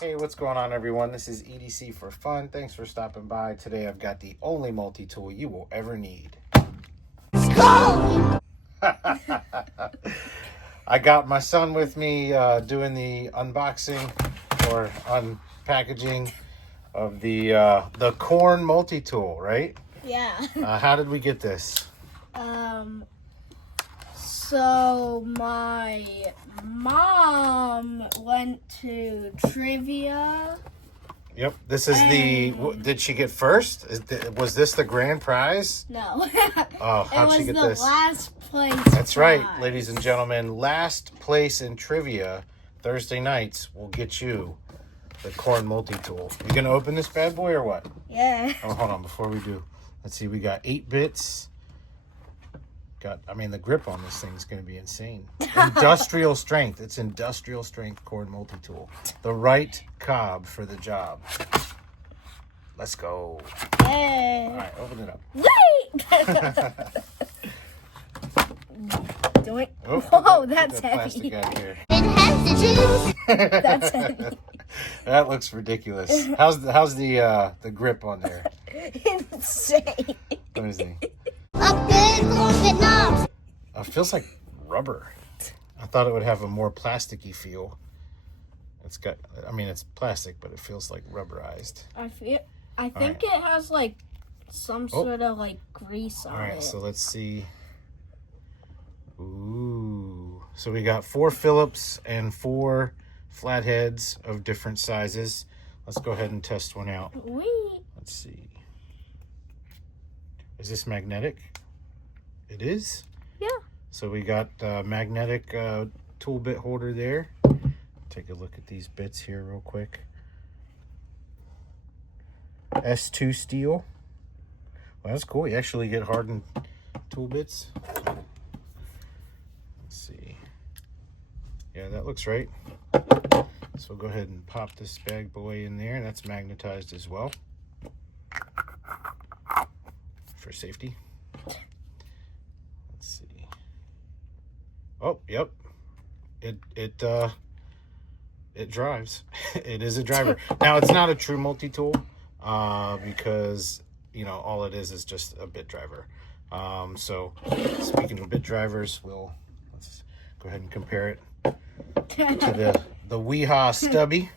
Hey, what's going on, everyone? This is EDC for Fun. Thanks for stopping by. Today I've got the only multi-tool you will ever need. I got my son with me doing the unboxing or unpackaging of the corn multi-tool, right? Yeah. How did we get this? So my mom went to trivia. Yep, this is did she get first? Was this the grand prize? No. Oh, how'd she get this? It was the last place. That's right, ladies and gentlemen. Last place in trivia Thursday nights will get you the corn multi-tool. You gonna open this bad boy or what? Yeah. Oh, hold on, before we do. Let's see, we got 8 bits. The grip on this thing is going to be insane. Industrial strength. It's industrial strength corn multi-tool. The right cob for the job. Let's go. Yay. All right, open it up. Wait! Do it. Whoa, that's heavy. Out of here. It has the juice. That's heavy. That looks ridiculous. How's the grip on there? Insane. Let me see. It feels like rubber. I thought it would have a more plasticky feel. It's plastic, but it feels like rubberized. I think it has like some sort of like grease on it. All right, so let's see. Ooh. So we got 4 Phillips and 4 flatheads of different sizes. Let's go ahead and test one out. Wee. Let's see. Is this magnetic? It is? Yeah. So we got magnetic tool bit holder there. Take a look at these bits here real quick. S2 steel. Well, that's cool. You actually get hardened tool bits. Let's see. Yeah, that looks right. So we'll go ahead and pop this bad boy in there. That's magnetized as well for safety. Let's see. Oh, yep. It drives. It is a driver. Now it's not a true multi-tool because all it is just a bit driver. So speaking of bit drivers, let's go ahead and compare it to the Weehaw Stubby.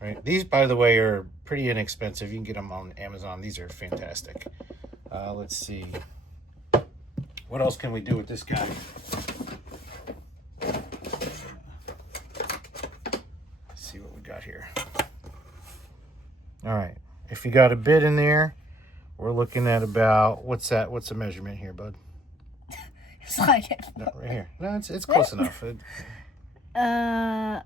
Right. These, by the way, are pretty inexpensive. You can get them on Amazon. These are fantastic. Let's see. What else can we do with this guy? Let's see what we got here. All right. If you got a bit in there, we're looking at about, what's that? What's the measurement here, bud? It's like No, right here. No, it's close enough. About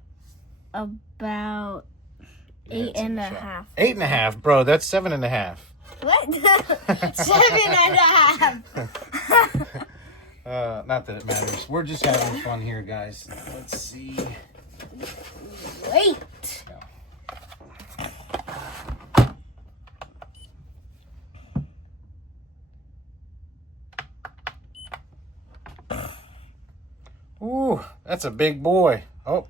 8.5. 8.5, bro. That's 7.5. What? 7.5. Not that it matters. We're just having fun here, guys. Let's see. Wait. Ooh, that's a big boy. Oh.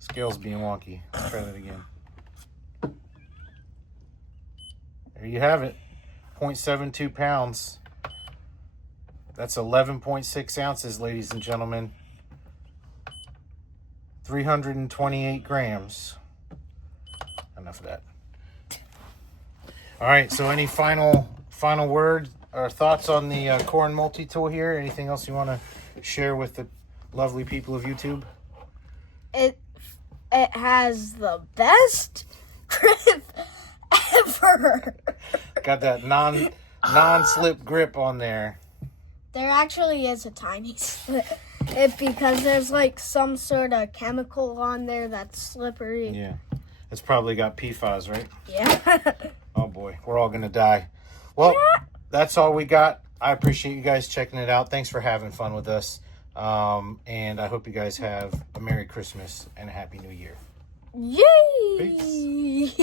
Scale's being wonky. Let's try that again. There you have it. 0.72 pounds. That's 11.6 ounces, ladies and gentlemen. 328 grams. Enough of that. All right, so any final word or thoughts on the corn multi-tool here? Anything else you want to share with the lovely people of YouTube? It has the best grip ever. Got that non-slip grip on there. There actually is a tiny slip. Because there's like some sort of chemical on there that's slippery. Yeah. It's probably got PFAS, right? Yeah. Oh boy, we're all gonna die. Well, that's all we got. I appreciate you guys checking it out. Thanks for having fun with us. And I hope you guys have a Merry Christmas and a Happy New Year. Yay! Peace.